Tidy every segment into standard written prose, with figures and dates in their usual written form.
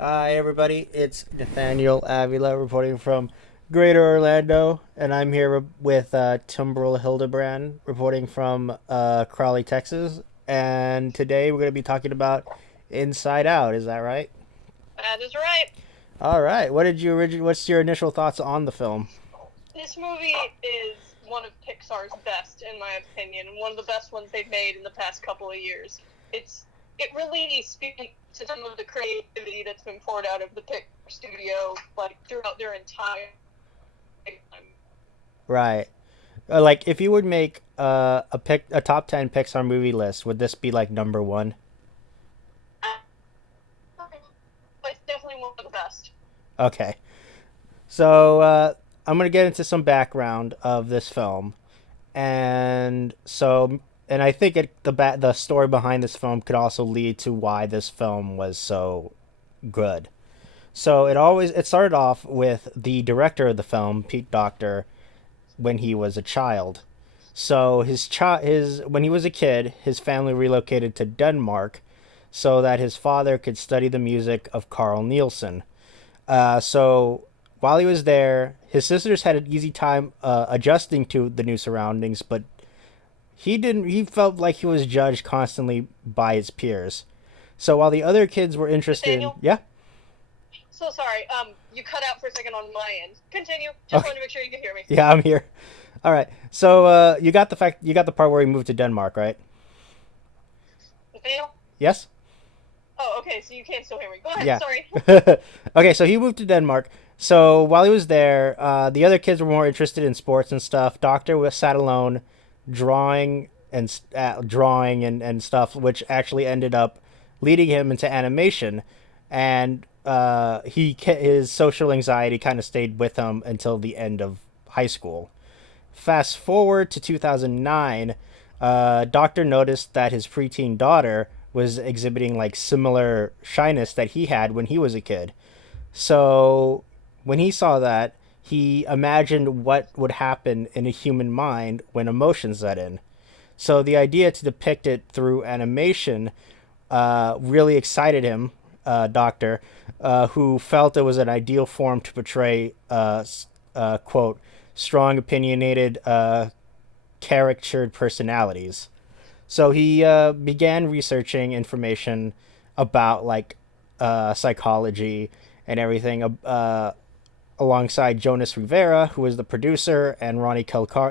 Hi, everybody. It's Nathaniel Avila reporting from Greater Orlando, and I'm here with Timbrel Hildebrand reporting from Crowley, Texas. And today we're going to be talking about Inside Out. Is that right? That is right. All right. What's your initial thoughts on the film? This movie is one of Pixar's best, in my opinion, and one of the best ones they've made in the past couple of years. It really speaks to some of the creativity that's been poured out of the Pixar studio, like throughout their entire time. Right. Like, if you would make a top 10 Pixar movie list, would this be like number one? It's definitely one of the best. Okay. So I'm gonna get into some background of this film. And I think the story behind this film could also lead to why this film was so good. So it started off with the director of the film, Pete Docter, when he was a child. So his when he was a kid, his family relocated to Denmark so that his father could study the music of Carl Nielsen. So while he was there, his sisters had an easy time adjusting to the new surroundings, but he didn't. He felt like he was judged constantly by his peers. So while the other kids were interested, Nathaniel, yeah, so sorry. You cut out for a second on my end. Continue. Just okay, wanted to make sure you could hear me. yeah, I'm here. All right. So you got the part where he moved to Denmark, right? Nathaniel? Yes. Oh, okay, so you can still hear me. Go ahead, Yeah. sorry. Okay, so he moved to Denmark. So while he was there, the other kids were more interested in sports and stuff. Doctor was sat alone, drawing and stuff, which actually ended up leading him into animation, and his social anxiety kind of stayed with him until the end of high school. Fast forward to 2009, Doctor noticed that his preteen daughter was exhibiting like similar shyness that he had when he was a kid. So when he saw that, he imagined what would happen in a human mind when emotions set in. So the idea to depict it through animation really excited him, Doctor, who felt it was an ideal form to portray, quote, strong, opinionated, caricatured personalities. So he began researching information about like psychology and everything alongside Jonas Rivera, who was the producer, and Ronnie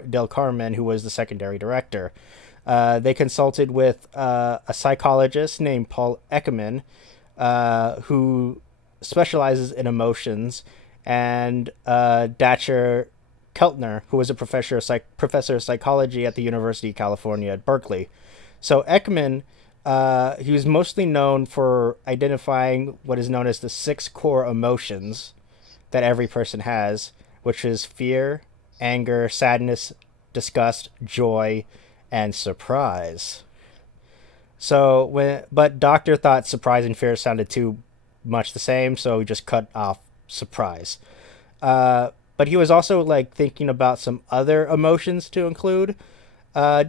Del Carmen, who was the secondary director. They consulted with a psychologist named Paul Ekman, who specializes in emotions, and Datcher Keltner, who was a professor of psychology at the University of California at Berkeley. So Ekman, he was mostly known for identifying what is known as the six core emotions that every person has, which is fear, anger, sadness, disgust, joy, and surprise. But Doctor thought surprise and fear sounded too much the same, so he just cut off surprise. But he was also like thinking about some other emotions to include. Uh,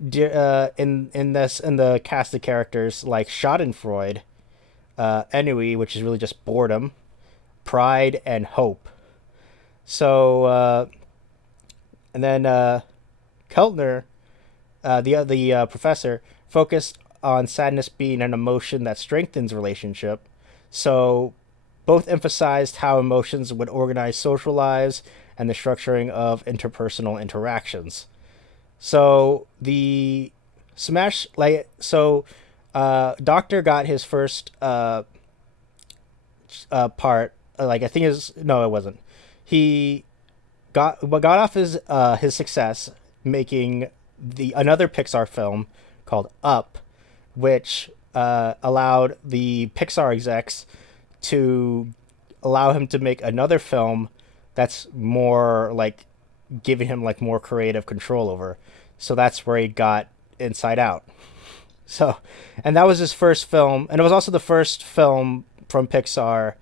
in the cast of characters like Schadenfreude, Ennui, which is really just boredom, pride, and hope. So and then Keltner, the professor, focused on sadness being an emotion that strengthens relationship. So both emphasized how emotions would organize social lives and the structuring of interpersonal interactions. So the smash like so Doctor got his first part like I think is no it wasn't. He got off his success making the another Pixar film called Up, which allowed the Pixar execs to allow him to make another film that's more like giving him like more creative control over. So that's where he got Inside Out. So, and that was his first film, and it was also the first film from Pixar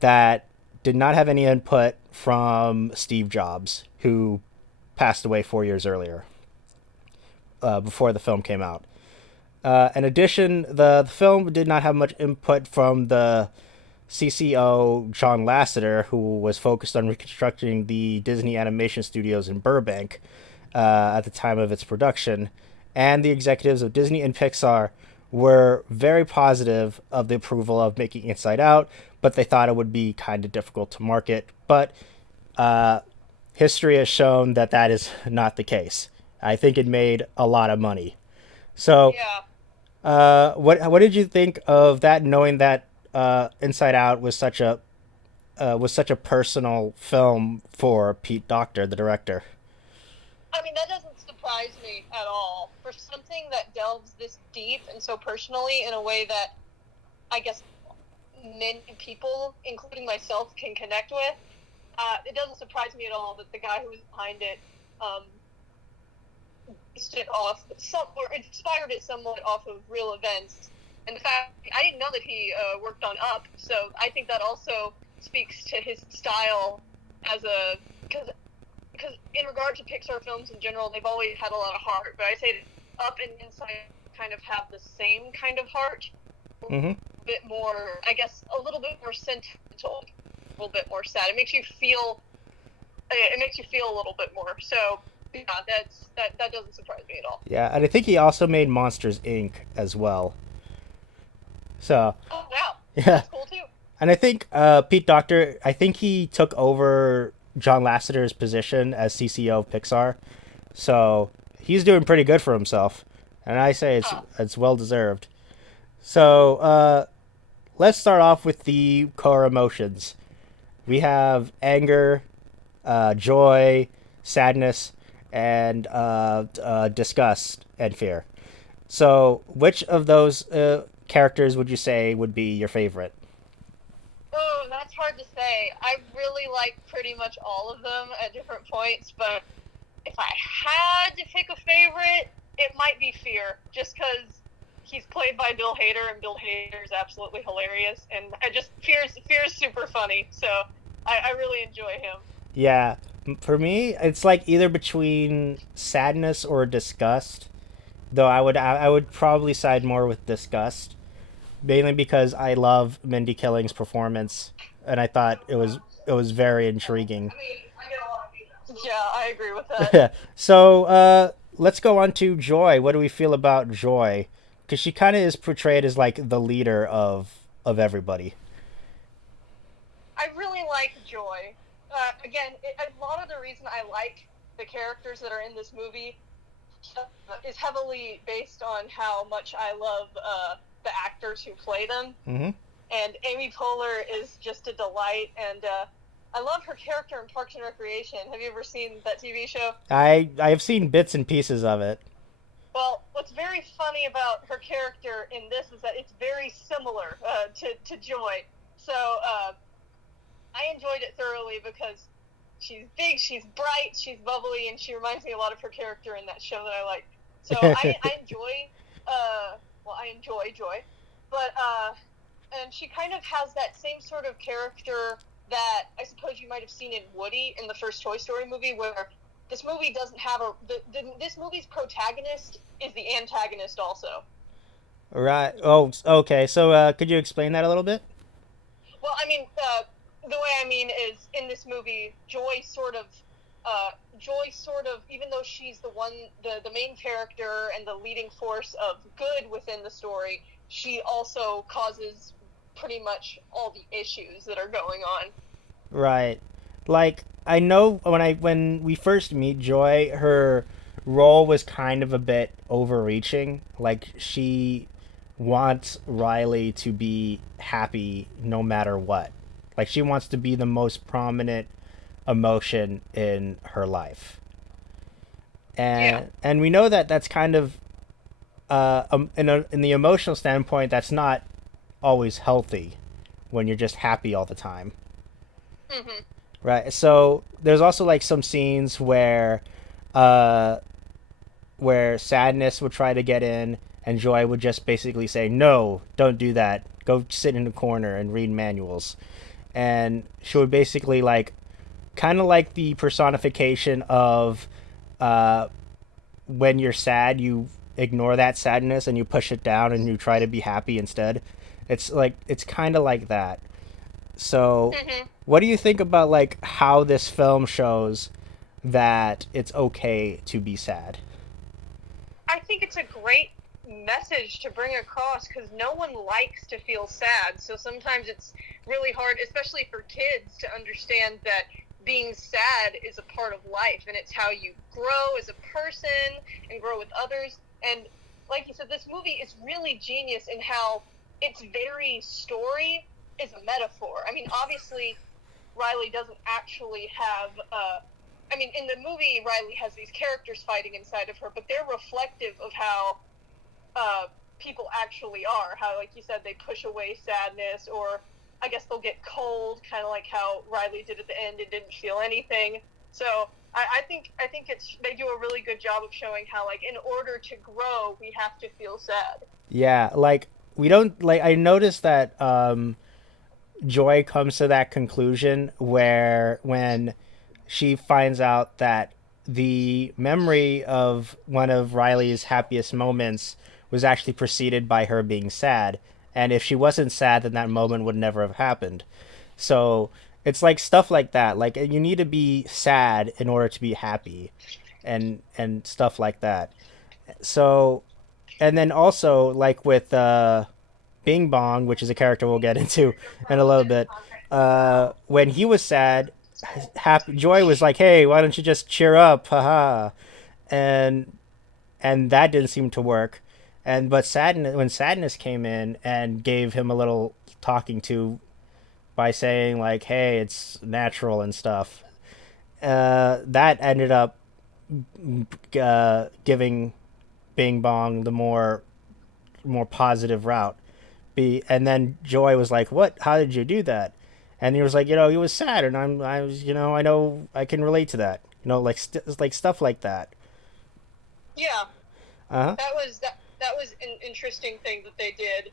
that did not have any input from Steve Jobs, who passed away 4 years earlier, before the film came out. In addition, the film did not have much input from the CCO John Lasseter, who was focused on reconstructing the Disney Animation Studios in Burbank at the time of its production, and the executives of Disney and Pixar were very positive of the approval of making Inside Out, but they thought it would be kind of difficult to market. But uh, history has shown that that is not the case. I think it made a lot of money. So, Yeah. what did you think of that? Knowing that Inside Out was such a personal film for Pete Docter, the director. I mean, that doesn't surprise me at all. For something that delves this deep and so personally in a way that I guess many people, including myself, can connect with, it doesn't surprise me at all that the guy who was behind it um, based it off, or inspired it somewhat off of real events. And the fact, I didn't know that he worked on Up, so I think that also speaks to his style as a, because in regard to Pixar films in general, they've always had a lot of heart. But I say that Up and Inside kind of have the same kind of heart, a Mm-hmm. bit more, I guess, a little bit more sentimental, a little bit more sad. It makes you feel. It makes you feel a little bit more. So yeah, that doesn't surprise me at all. Yeah, and I think he also made Monsters Inc. as well. So Oh wow, yeah, that's cool too. and I think Pete Docter, I think he took over John Lasseter's position as CCO of Pixar. So he's doing pretty good for himself, and I say Huh. it's well deserved. So let's start off with the core emotions. We have anger, joy, sadness, and disgust and fear. So, which of those characters would you say would be your favorite? Oh, that's hard to say. I really like pretty much all of them at different points, but if I had to pick a favorite, it might be Fear, just because he's played by Bill Hader, and Bill Hader is absolutely hilarious, and I just Fear's super funny, so I really enjoy him. Yeah, for me, it's like either between sadness or disgust. Though I would probably side more with disgust, mainly because I love Mindy Kaling's performance, and I thought it was very intriguing. Yeah, I agree with that. So let's go on to Joy. What do we feel about Joy? Because she kind of is portrayed as like the leader of everybody. I really like Joy. Again, a lot of the reason I like the characters that are in this movie is heavily based on how much I love the actors who play them. Mm-hmm. And Amy Poehler is just a delight, and I love her character in Parks and Recreation. Have you ever seen that TV show? I have seen bits and pieces of it. Well, what's very funny about her character in this is that it's very similar to Joy. So I enjoyed it thoroughly because she's big, she's bright, she's bubbly, and she reminds me a lot of her character in that show that I like. So I enjoy, I enjoy Joy, but and she kind of has that same sort of character that I suppose you might have seen in Woody in the first Toy Story movie, where this movie doesn't have this movie's protagonist is the antagonist also. Right. Oh, okay. So could you explain that a little bit? Well, I mean, the way I mean is in this movie, Joy sort of, even though she's the main character and the leading force of good within the story, she also causes pretty much all the issues that are going on. Right. Like I know when we first meet Joy, her role was kind of a bit overreaching. Like she wants Riley to be happy no matter what. Like she wants to be the most prominent emotion in her life. Yeah, And we know that that's kind of in the emotional standpoint that's not always healthy when you're just happy all the time. hmm, Right. So there's also like some scenes uh, where sadness would try to get in, and joy would just basically say, "No, don't do that. Go sit in the corner and read manuals." And she would basically like, kind of like the personification of, uh, when you're sad, you ignore that sadness and you push it down and you try to be happy instead. It's like it's kind of like that. So, Hmm. what do you think about like how this film shows that it's okay to be sad? I think it's a great message to bring across because no one likes to feel sad. So sometimes it's really hard, especially for kids, to understand that being sad is a part of life and it's how you grow as a person and grow with others. And like you said, this movie is really genius in how its very story is a metaphor. I mean, obviously, Riley doesn't actually have I mean, in the movie, Riley has these characters fighting inside of her, but they're reflective of how uh, people actually are. How, like you said, they push away sadness, or I guess they'll get cold, kind of like how Riley did at the end and didn't feel anything. So I think it's they do a really good job of showing how, like, in order to grow, we have to feel sad. Yeah, like we don't like I noticed that Joy comes to that conclusion where when she finds out that the memory of one of Riley's happiest moments was actually preceded by her being sad. And if she wasn't sad, then that moment would never have happened. So it's like stuff like that. Like you need to be sad in order to be happy, and stuff like that. So and then also like with Bing Bong, which is a character we'll get into in a little bit. When he was sad, happy Joy was like, "Hey, why don't you just cheer up?" Haha, and that didn't seem to work. And but sadness when sadness came in and gave him a little talking to by saying like, "Hey, it's natural and stuff." That ended up giving Bing Bong the more positive route. And then Joy was like, "What? How did you do that?" And he was like, he was sad, and I was, I know I can relate to that. Like like stuff like that. Yeah, Uh huh. that was an interesting thing that they did,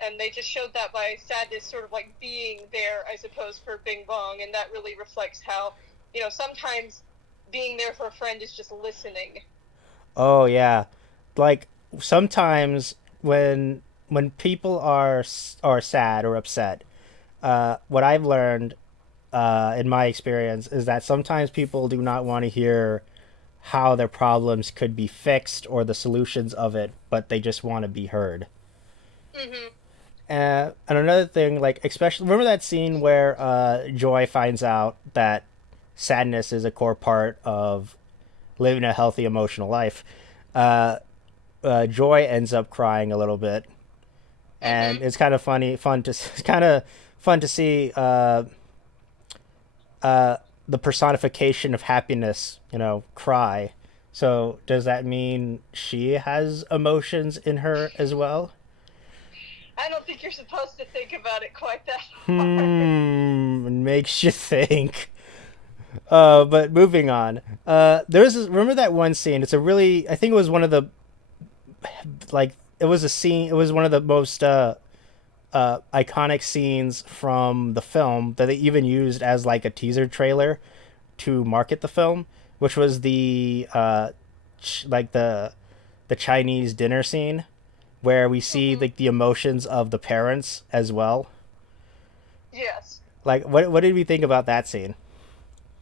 and they just showed that by sadness sort of like being there, I suppose, for Bing Bong, and that really reflects how sometimes being there for a friend is just listening. Oh yeah, like sometimes when people are sad or upset, what I've learned in my experience is that sometimes people do not want to hear how their problems could be fixed or the solutions of it, but they just want to be heard. Hmm. And another thing, like especially remember that scene where Joy finds out that sadness is a core part of living a healthy emotional life. Uh, Joy ends up crying a little bit, and Hmm. it's kind of it's kind of fun to see the personification of happiness, cry. So does that mean she has emotions in her as well? I don't think you're supposed to think about it quite that hard. Makes you think. But moving on. Remember that one scene? It's a really, I think it was one of the like it was a scene. It was one of the most iconic scenes from the film that they even used as like a teaser trailer to market the film, which was the like the Chinese dinner scene where we see Hmm. like the emotions of the parents as well. Yes, Like, what did we think about that scene?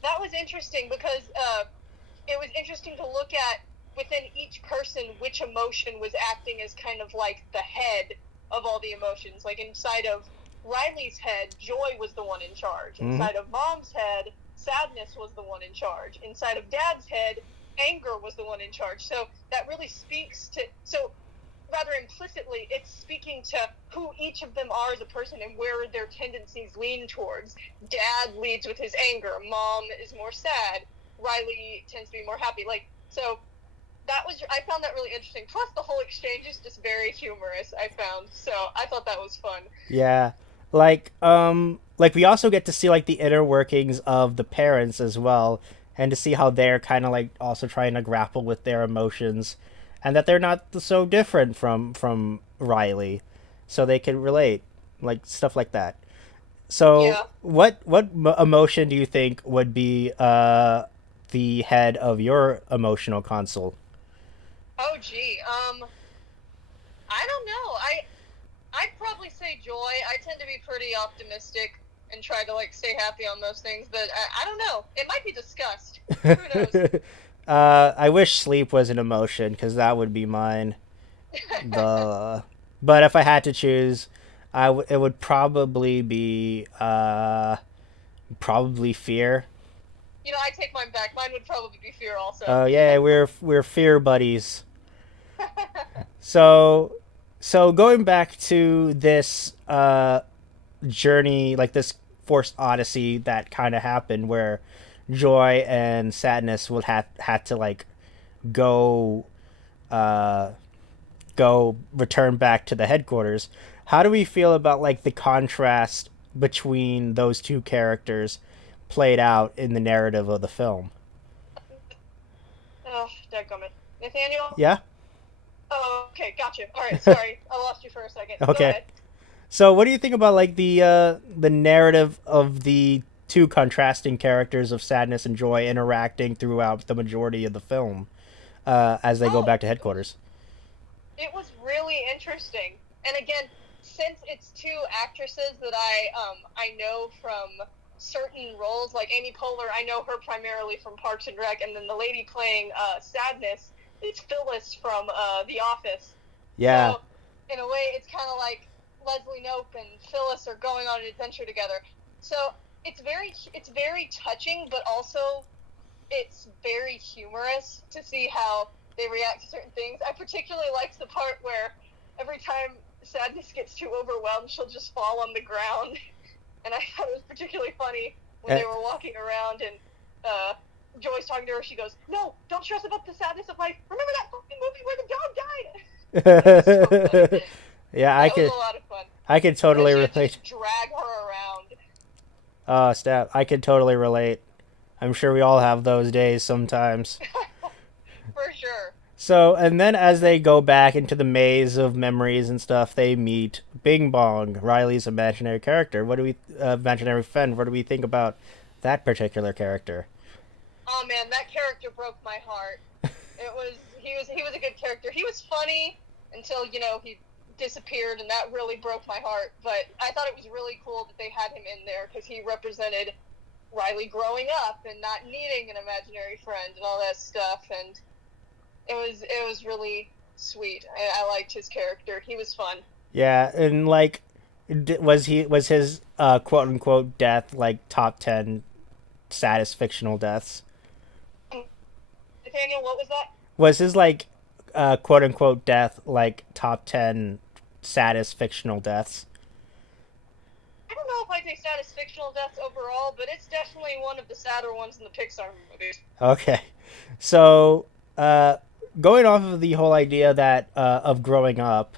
that was interesting because it was interesting to look at within each person which emotion was acting as kind of like the head of all the emotions. Like inside of Riley's head, joy was the one in charge. Mm-hmm. Inside of mom's head, sadness was the one in charge. Inside of dad's head, anger was the one in charge. So that really speaks to rather implicitly, it's speaking to who each of them are as a person and where their tendencies lean towards. Dad leads with his anger, mom is more sad, Riley tends to be more happy. Like, so I found that really interesting. Plus, the whole exchange is just very humorous, I found. So I thought that was fun. Yeah, like we also get to see like the inner workings of the parents as well, and to see how they're kind of like also trying to grapple with their emotions, and that they're not so different from Riley, so they can relate, like stuff like that. So, Yeah. what emotion do you think would be the head of your emotional console? Oh, gee. I don't know. I'd probably say joy. I tend to be pretty optimistic. and try to like stay happy on most things. But I don't know. It might be disgust. Who knows? I wish sleep was an emotion because that would be mine. The but if I had to choose, it would probably be probably fear. I take mine back. Mine would probably be fear also. Oh yeah, we're fear buddies. So so going back to this journey, like this forced odyssey that kind of happened, where joy and sadness would have had to like go uh go return back to the headquarters. How do we feel about like the contrast between those two characters played out in the narrative of the film? Oh, dadgummit. Nathaniel? Yeah. Oh, okay, gotcha. All right, sorry, I lost you for a second. Go Okay. ahead. So what do you think about like the narrative of the two contrasting characters of sadness and joy interacting throughout the majority of the film as they go Oh, back to headquarters? it was really interesting. And again, since it's two actresses that I know from certain roles, like Amy Poehler, I know her primarily from Parks and Rec, and then the lady playing Sadness is Phyllis from The Office. Yeah. So in a way, it's kind of like Leslie Knope and Phyllis are going on an adventure together. So it's very touching, but also it's very humorous to see how they react to certain things. I particularly liked the part where every time Sadness gets too overwhelmed, she'll just fall on the ground. And I thought it was particularly funny when Uh, they were walking around and Joy's talking to her. She goes, "No, don't stress about the sadness of life. Remember that fucking movie where the dog died?" It was so funny. yeah, That was a lot of fun. I could And then totally she had to relate. just drag her around. Steph, I could totally relate. I'm sure we all have those days sometimes. For sure. So, and then as they go back into the maze of memories and stuff, they meet Bing Bong, Riley's imaginary character. Imaginary friend? What do we think about that particular character? Oh man, that character broke my heart. He was a good character. He was funny until he disappeared, and that really broke my heart. But I thought it was really cool that they had him in there because he represented Riley growing up and not needing an imaginary friend and all that stuff. And it was really sweet. I liked his character. He was fun. Yeah, and like, was his quote unquote death like top 10 saddest fictional deaths? Nathaniel, what was that? Was his like quote unquote death like top 10 saddest fictional deaths? I don't know if I'd say saddest fictional deaths overall, but it's definitely one of the sadder ones in the Pixar movies. Okay. So, going off of the whole idea that of growing up,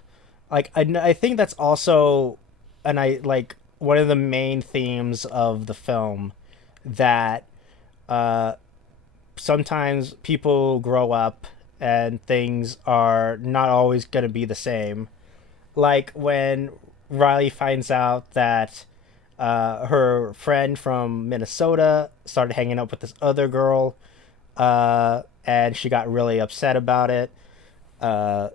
like I think that's also, and I like one of the main themes of the film that uh, sometimes people grow up and things are not always going to be the same. Like when Riley finds out that her friend from Minnesota started hanging out with this other girl, and she got really upset about it. Uh,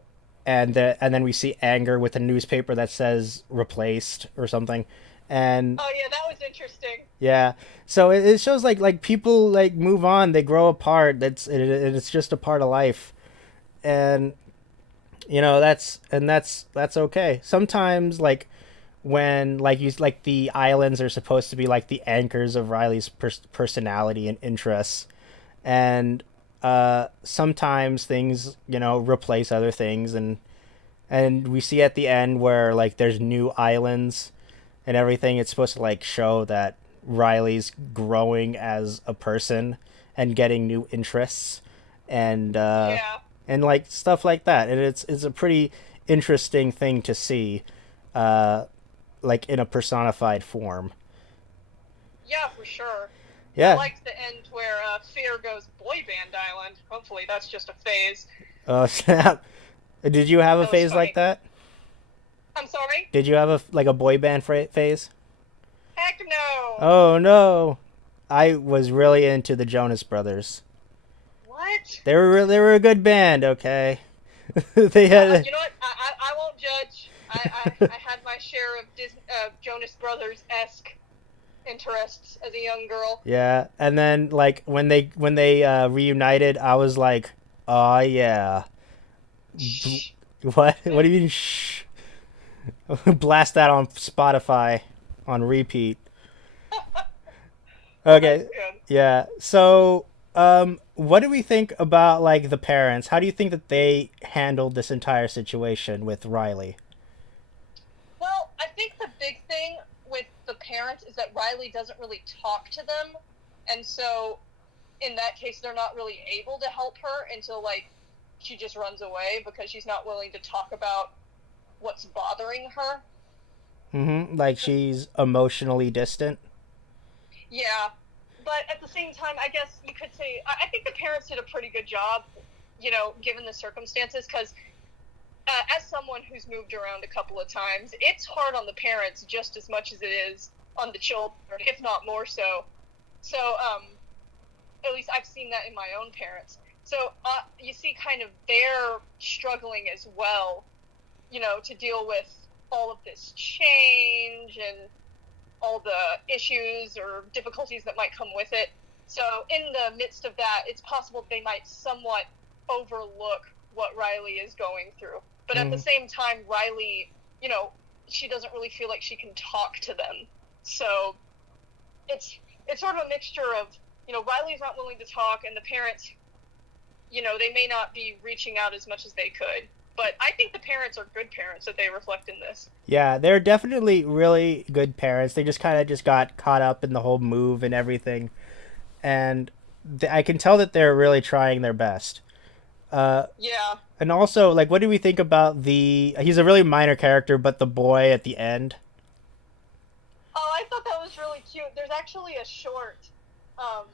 and then we see anger with a newspaper that says replaced or something, and Oh yeah, that was interesting. yeah, so it shows like people like move on, they grow apart. It's just a part of life, and that's okay. Sometimes when like the islands are supposed to be like the anchors of Riley's personality and interests, and sometimes things replace other things, and we see at the end where like there's new islands and everything. It's supposed to like show that Riley's growing as a person and getting new interests, and Yeah, and like stuff like that, and it's a pretty interesting thing to see, uh like in a personified form. yeah, for sure. I Yeah. liked the end where Fear goes boy band island. Hopefully, that's just a phase. Snap. Did you have a That was phase like funny. that? I'm sorry. Did you have a boy band phase? Heck no. Oh no, I was really into the Jonas Brothers. What? They were a good band. Okay. They had. You know what? I won't judge. I had my share of Jonas Brothers esque interests as a young girl. Yeah, and then like when they reunited, I was like, "Oh yeah." Shh. What? What do you mean? Shh. Blast that on Spotify on repeat. Well, that's Okay. good. Yeah. So, what do we think about like the parents? How do you think that they handled this entire situation with Riley? Well, I think the big thing with the parents is that Riley doesn't really talk to them, and so in that case, they're not really able to help her until like she just runs away because she's not willing to talk about what's bothering her. Like she's emotionally distant. Yeah, but at the same time, I guess you could say I think the parents did a pretty good job, given the circumstances. Because as someone who's moved around a couple of times, it's hard on the parents just as much as it is on the children, if not more so. So, at least I've seen that in my own parents. So you see, kind of they're struggling as well, to deal with all of this change and all the issues or difficulties that might come with it. So, in the midst of that, it's possible they might somewhat overlook what Riley is going through. But at the Mm. same time, Riley, she doesn't really feel like she can talk to them. So, it's it's sort of a mixture of, Riley's not willing to talk, and the parents, they may not be reaching out as much as they could. But I think the parents are good parents that they reflect in this. Yeah, they're definitely really good parents. They just kind of just got caught up in the whole move and everything, and I can tell that they're really trying their best. Uh, Yeah. and also, like, what do we think about the? He's a really minor character, but the boy at the end. Oh, I thought that was really cute. There's actually a short um,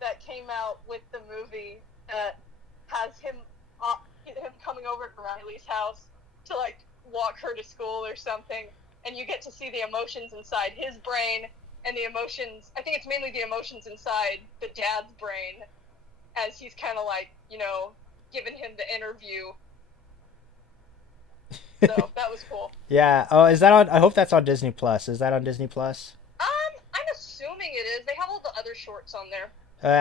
that came out with the movie that has him coming over to Riley's house to like walk her to school or something, and you get to see the emotions inside his brain and the emotions. I think it's mainly the emotions inside the dad's brain as he's kind of like giving him the interview. So that was cool. Yeah. Oh, is that on? I hope that's on Disney Plus. Is that on Disney Plus? I'm assuming it is. They have all the other shorts on there.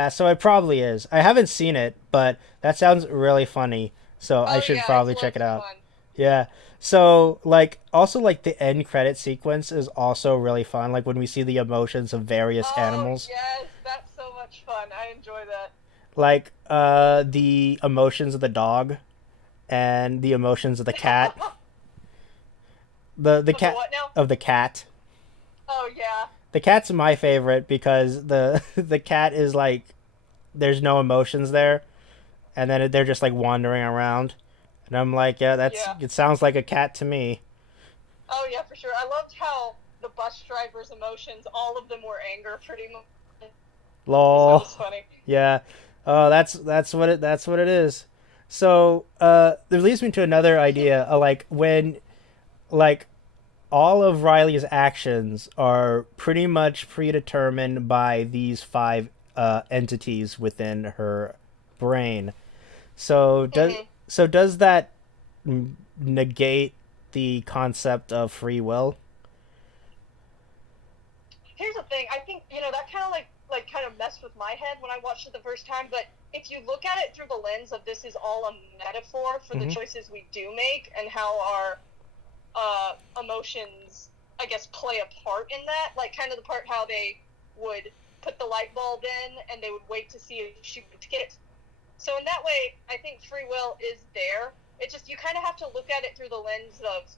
So it probably is. I haven't seen it, but that sounds really funny. So I Oh should yeah, it's probably check loads it of out. fun. Yeah. So like also like the end credit sequence is also really fun. Like when we see the emotions of various Oh animals, yes, that's so much fun. I enjoy that. like the emotions of the dog and the emotions of the cat. The Of the cat what now? of the cat. Oh yeah, The cat's my favorite because the the cat is like there's no emotions there, and then they're just like wandering around, and I'm like, yeah, that's yeah. it sounds like a cat to me. Oh yeah, for sure. I loved how the bus driver's emotions, all of them were anger, pretty much. That Lol. was funny. Yeah. Oh, that's what it is. So, that leads me to another idea. Like when like all of Riley's actions are pretty much predetermined by these five entities within her brain. hmm So does that negate the concept of free will? Here's the thing. I think that kind of like kind of messed with my head when I watched it the first time. But if you look at it through the lens of this is all a metaphor for the Mm-hmm. choices we do make and how our emotions, I guess, play a part in that. Like, kind of the part how they would put the light bulb in and they would wait to see if she would get it. So, in that way, I think free will is there. It just, you kind of have to look at it through the lens of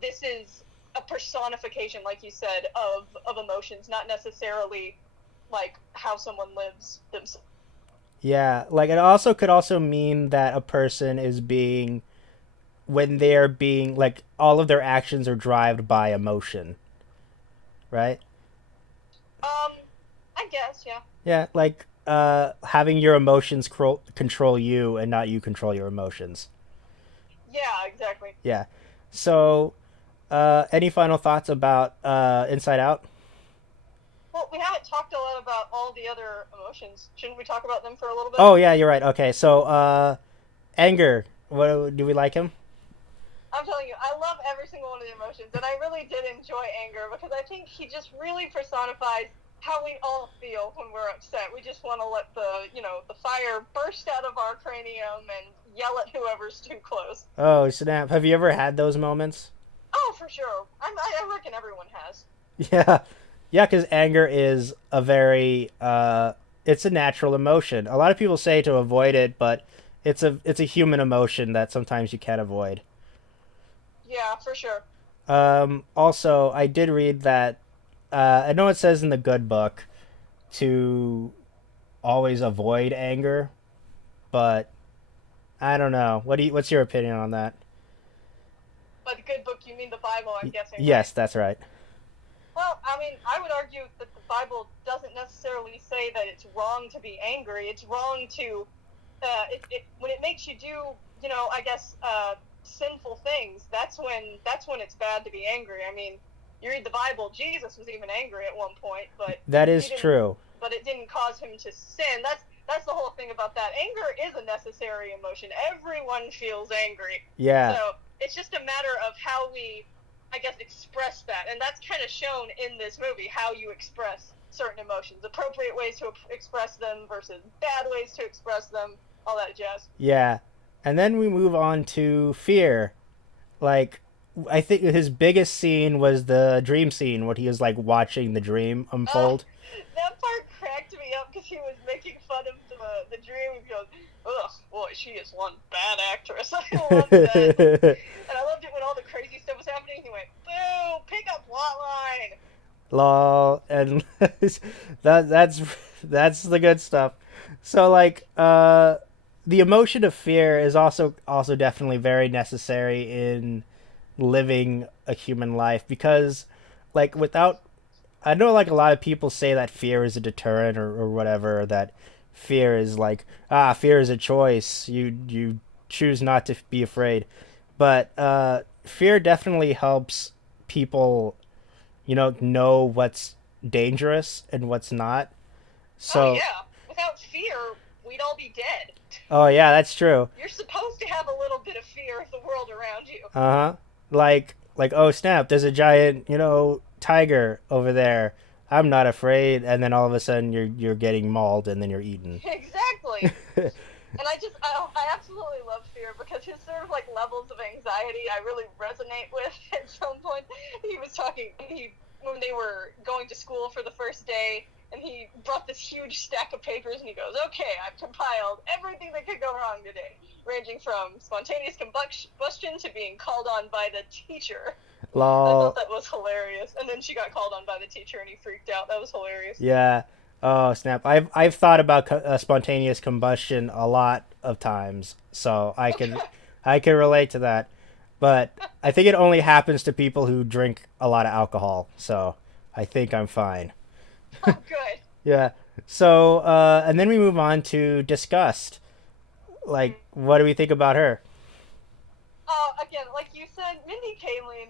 this is a personification, like you said, of emotions, not necessarily like how someone lives themselves. Yeah, like it also could also mean that a person is being when they're being like all of their actions are driven by emotion, right? Um, I guess, yeah. Yeah, like having your emotions control you and not you control your emotions. Yeah, exactly. Yeah. So, any final thoughts about Inside Out? Well, we haven't talked a lot about all the other emotions. Shouldn't we talk about them for a little bit? Oh yeah, you're right. Okay, so anger. What do we like him? I'm telling you, I love every single one of the emotions, and I really did enjoy anger because I think he just really personifies how we all feel when we're upset. We just want to let the fire burst out of our cranium and yell at whoever's too close. Oh, snap. Have you ever had those moments? Oh, for sure. I reckon everyone has. Yeah. Yeah, because anger is a very it's a natural emotion. A lot of people say to avoid it, but it's a human emotion that sometimes you can't avoid. Yeah, for sure. Also, I did read that I know it says in the good book to always avoid anger, but I don't know. What's your opinion on that? By the good book, you mean the Bible, I'm guessing, right? Yes, that's right. Well, I mean, I would argue that the Bible doesn't necessarily say that it's wrong to be angry. It's wrong to, when it makes you do, I guess, sinful things. That's when it's bad to be angry. I mean, you read the Bible. Jesus was even angry at one point, but That he is didn't. true. But it didn't cause him to sin. That's the whole thing about that. Anger is a necessary emotion. Everyone feels angry. Yeah. So it's just a matter of how we, I guess, express that, and that's kind of shown in this movie how you express certain emotions, appropriate ways to express them versus bad ways to express them, all that jazz. Yeah. And then we move on to fear. Like I think his biggest scene was the dream scene when he was like watching the dream Oh, unfold. that part cracked me up because he was making fun of the dream. He goes, "Ugh, boy, she is one bad actress." I loved that, and I loved it when all the crazy stuff was happening. He went, "Boo! Pick up plot line." Lol, and that's the good stuff. So like the emotion of fear is also definitely very necessary in living a human life because like without I know like a lot of people say that fear is a deterrent or whatever that fear is like fear is a choice you choose not to be afraid but fear definitely helps people know what's dangerous and what's not. Oh So, yeah, without fear, we'd all be dead. oh yeah, that's true. You're supposed to have a little bit of fear of the world around you. Uh huh. Like oh snap, there's a giant tiger over there. I'm not afraid, and then all of a sudden you're getting mauled and then you're eaten. Exactly. And I absolutely love fear because his sort of like levels of anxiety I really resonate with. At some point, he was talking when they were going to school for the first day, and he brought this huge stack of papers, and he goes, "Okay, I've compiled everything that could go wrong today, ranging from spontaneous combustion to being called on by the teacher." I thought Lol. that was hilarious. And then she got called on by the teacher, and he freaked out. That was hilarious. Yeah. Oh snap. I've thought about spontaneous combustion a lot of times, so Okay. I can relate to that. But I think it only happens to people who drink a lot of alcohol, so I think I'm fine. Oh, good. Yeah. So, and then we move on to Disgust. Like, Mm. what do we think about her? Again, like you said, Mindy Kaling,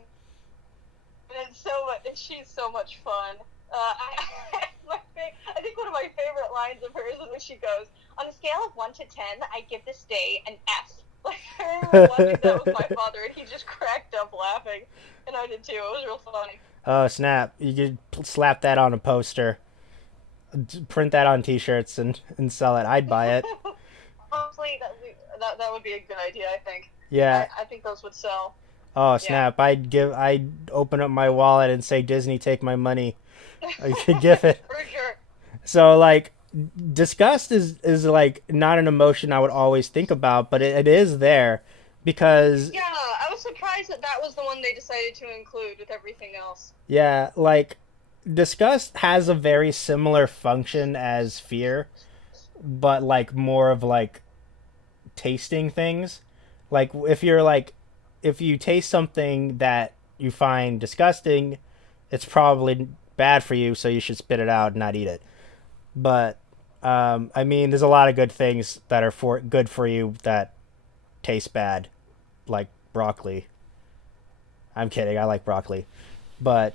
and she's so much fun. I think one of my favorite lines of hers is when she goes, "On a scale of 1 to 10, I give this day an F." Like I remember watching that with my father, and he just cracked up laughing, and I did too. It was real funny. Oh, snap. You could slap that on a poster, print that on t shirts, and sell it. I'd buy it. Honestly, that would be a good idea. I think. I, Yeah. I think those would sell. Oh, Yeah. snap. I'd open up my wallet and say, Disney, take my money. I could give it. For sure. So, like, disgust is like not an emotion I would always think about, but it is there because Yeah, I was surprised that that was the one they decided to include with everything else. yeah, like disgust has a very similar function as fear, but like more of like tasting things. Like if you taste something that you find disgusting, it's probably bad for you, so you should spit it out and not eat it. But I mean, there's a lot of good things that are good for you that taste bad, like broccoli. I'm kidding. I like broccoli, but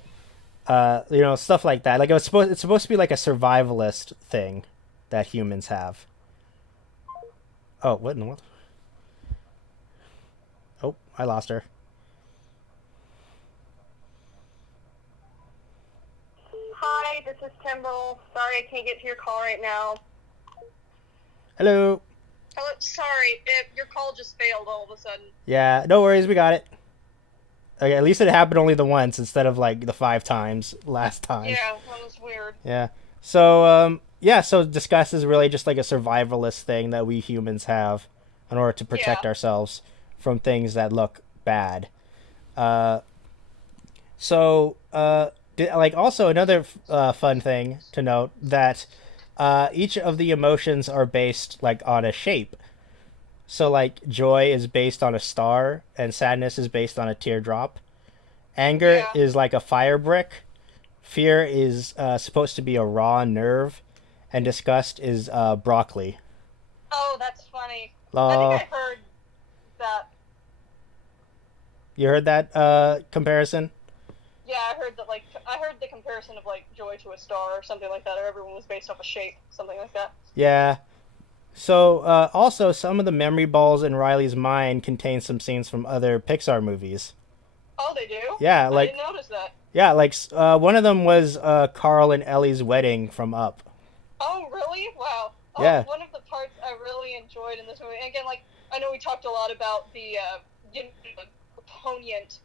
stuff like that. Like it's supposed to be like a survivalist thing that humans have. Oh, what in the world? Oh, I lost her. this is Timbrel. Sorry I can't get to your call right now. Hello. Oh, sorry, your call just failed all of a sudden. Yeah, no worries, we got it. Okay, at least it happened only the once instead of like the 5 times last time. Yeah, that was weird. Yeah. So disgust is really just like a survivalist thing that we humans have in order to protect ourselves from things that look bad. Uh, also another fun thing to note that each of the emotions are based like on a shape. So like joy is based on a star, and sadness is based on a teardrop. Anger is like a fire brick. Fear is supposed to be a raw nerve, and disgust is broccoli. Oh, that's funny. I Uh, think I heard that. you heard that comparison? Yeah, I heard that. Like, I heard the comparison of like joy to a star or something like that, or everyone was based off a shape, something like that. Yeah. So also some of the memory balls in Riley's mind contain some scenes from other Pixar movies. Oh, they do? Yeah, I like didn't notice that. yeah, like one of them was Carl and Ellie's wedding from Up. Oh, really? Wow. Oh, Yeah. one of the parts I really enjoyed in this movie, and again, like, I know we talked a lot about the, poignant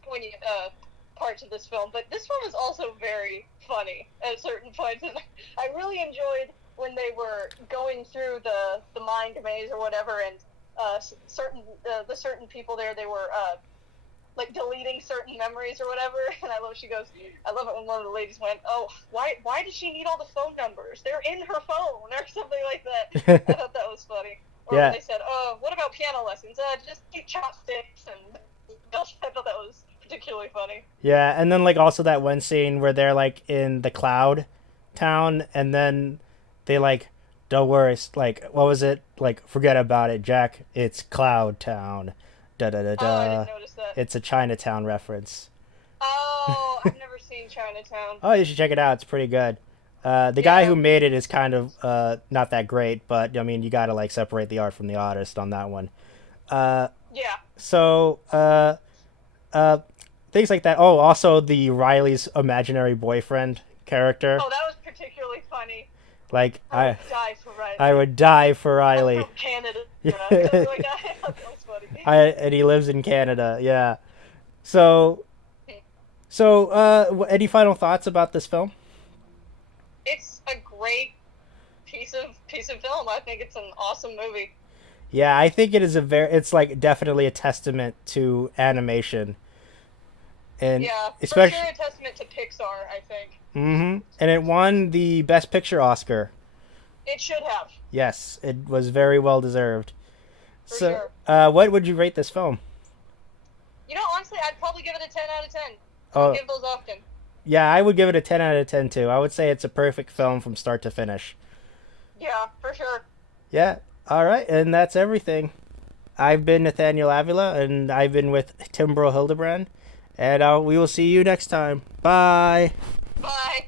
parts of this film, but this one was also very funny at certain points, and I really enjoyed when they were going through the mind maze or whatever, and the certain people there, they were, like deleting certain memories or whatever, and I love it when one of the ladies went, "Oh, why does she need all the phone numbers? They're in her phone," or something like that. I thought that was funny. Or when they said, "Oh, what about piano lessons? Just keep chopsticks," and I thought that was particularly funny. Yeah, and then like also that one scene where they're like in the cloud town, and then they like, don't worry, like what was it? Like forget about it, Jack. It's Cloud Town. Da da da Oh, I da. didn't notice that. It's a Chinatown reference. Oh, I've never seen Chinatown. Oh, you should check it out. It's pretty good. The guy who made it is kind of not that great, but I mean, you got to like separate the art from the artist on that one. Yeah. So things like that. Oh, also the Riley's imaginary boyfriend character. Oh, that was particularly funny. Like I would die for Riley. I would die for Riley. I'm from Canada. Like, that was funny. And he lives in Canada. Yeah. So any final thoughts about this film? It's a great piece of film. I think it's an awesome movie. Yeah, I think it is it's like definitely a testament to animation. And Yeah, especially for sure a testament to Pixar, I think. Mm-hmm. And it won the Best Picture Oscar. It should have. Yes, it was very well deserved. For sure. What would you rate this film? You know, honestly, I'd probably give it a 10 out of 10. I Oh. don't give those often. Yeah, I would give it a 10 out of 10 too. I would say it's a perfect film from start to finish. Yeah, for sure. Yeah. All right, and that's everything. I've been Nathaniel Avila, and I've been with Timbrel Hildebrand, and we will see you next time. Bye. Bye.